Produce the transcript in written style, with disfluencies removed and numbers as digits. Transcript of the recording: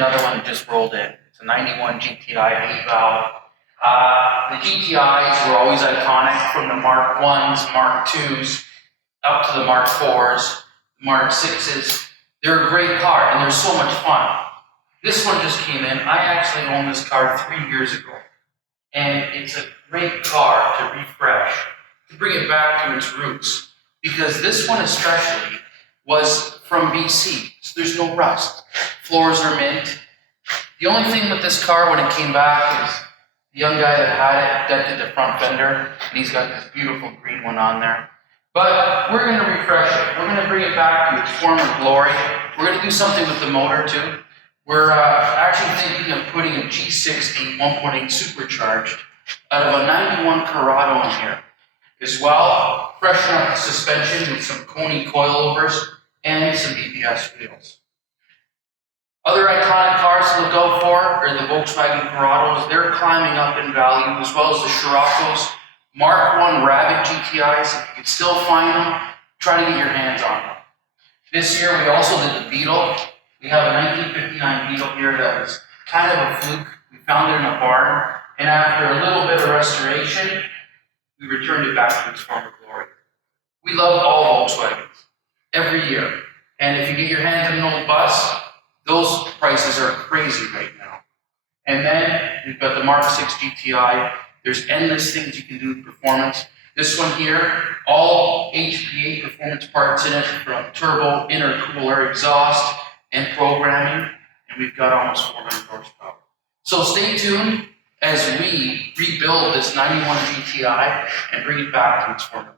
another one that just rolled in. It's a 91 GTI 8-valve. The GTIs were always iconic, from the Mark 1s, Mark 2s, up to the Mark 4s, Mark 6s. They're a great car, and they're so much fun. This one just came in. I actually owned this car 3 years ago. And it's a great car to refresh, to bring it back to its roots. Because this one especially was from BC, so there's no rust. Floors are mint. The only thing with this car when it came back is the young guy that had it dented the front fender, and he's got this beautiful green one on there. But we're going to refresh it. We're going to bring it back to its former glory. We're going to do something with the motor too. We're actually thinking of putting a G60 1.8 supercharged out of a 91 Corrado in here. As well, freshen up the suspension with some Coney coilovers and some ABS wheels. Other iconic cars to look out for are the Volkswagen Corrados. They're climbing up in value, as well as the Scirocco's. Mark 1 Rabbit GTIs, if you can still find them, try to get your hands on them. This year we also did the Beetle. We have a 1959 Beetle here that was kind of a fluke. We found it in a barn, and after a little bit of restoration, we returned it back to its former glory. We love all Volkswagens, every year. And if you get your hands on an old bus, those prices are crazy right now. And then we've got the Mark 6 GTI. There's endless things you can do with performance. This one here, all HPA performance parts in it, from turbo, intercooler, exhaust, and programming. And we've got almost 400 horsepower. So stay tuned as we rebuild this 91 GTI and bring it back to its former